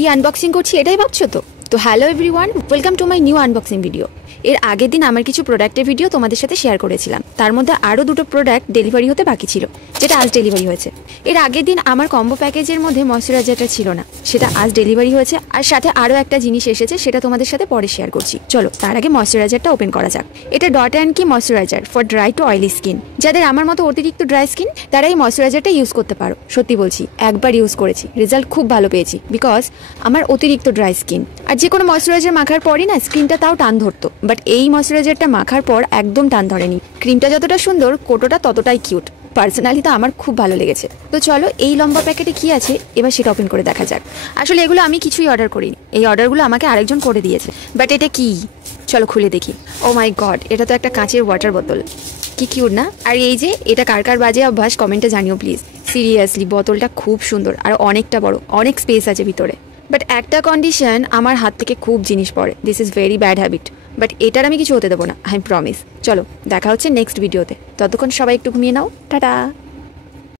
কি আনবক্সিং করছি এটাই ভাবছো তো? তো hello everyone, welcome to my new unboxing video. এর আগের দিন আমার কিছু প্রোডাক্টের ভিডিও তোমাদের সাথে শেয়ার করেছিলাম। তার মধ্যে আরও দুটো প্রোডাক্ট ডেলিভারি হতে বাকি ছিল, যেটা আজ ডেলিভারি হয়েছে। এর আগের দিন আমার কম্বো প্যাকেজের মধ্যে ময়শ্চারাইজারটা ছিল না, সেটা আজ ডেলিভারি হয়েছে। আর সাথে আরও একটা জিনিস এসেছে, সেটা তোমাদের সাথে পরে শেয়ার করছি। চলো তার আগে ময়শ্চারাইজারটা ওপেন করা যাক। এটা ডট অ্যান্ড কি moisturiser for dry two oily skin. যাদের আমার মতো অতিরিক্ত ড্রাই স্কিন, তারা এই ময়শ্চারাইজারটা ইউজ করতে পারো। সত্যি বলছি, একবার ইউজ করেছি, রেজাল্ট খুব ভালো পেয়েছি, বিকজ আমার অতিরিক্ত ড্রাই স্কিন। আর যে কোনো ময়শ্চারাইজার মাখার পরই না স্কিনটা তাও টান ধরতো, বাট এই ময়শ্চারাইজারটা মাখার পর একদম টান ধরেনি। ক্রিমটা যতটা সুন্দর, কোটোটা ততটাই কিউট। পার্সোনালি তো আমার খুব ভালো লেগেছে। তো চলো এই লম্বা প্যাকেটে কি আছে এবার সেটা ওপেন করে দেখা যাক। আসলে এগুলো আমি কিছুই অর্ডার করিনি, এই অর্ডারগুলো আমাকে আরেকজন করে দিয়েছে। বাট এটা কি, চলো খুলে দেখি। ও মাই গড, এটা তো একটা কাঁচের ওয়াটার বোতল। কি কিউট না? আর এই যে এটা কার কার বাজে অভ্যাস কমেন্টে জানিও প্লিজ। সিরিয়াসলি বোতলটা খুব সুন্দর আর অনেকটা বড়, অনেক স্পেস আছে ভিতরে। বাট একটা কন্ডিশন, আমার হাত থেকে খুব জিনিস পড়ে। This is very bad habit, but এটার আমি কিছু হতে দেবো না, আই প্রমিস। চলো দেখা হচ্ছে নেক্সট ভিডিওতে। ততক্ষণ সবাই একটু ঘুমিয়ে নাও। টাটা।